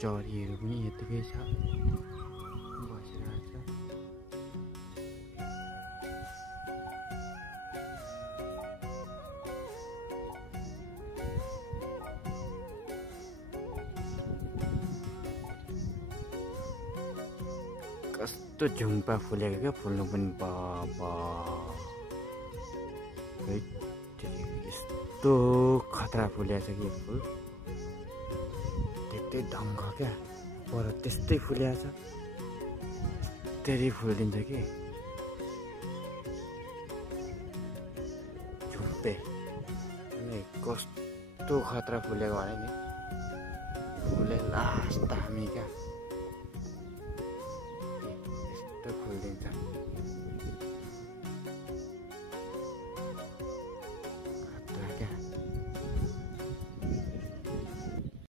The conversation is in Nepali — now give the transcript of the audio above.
चरीहरू पनि यतिकै छ बसिरहेछ कस्तो झुम्पा फुलेको क्या फुल्नु पनि बाबा यस्तो खतरा फुलेको छ कि यो फुल त्यस्तै ढङ्ग क्या पर त्यस्तै फुलेको छ त्यस्तै फुलिदिन्छ कि झुम्पे कस्तो खतरा फुलेको भने नि फुले लास्ट दामी क्या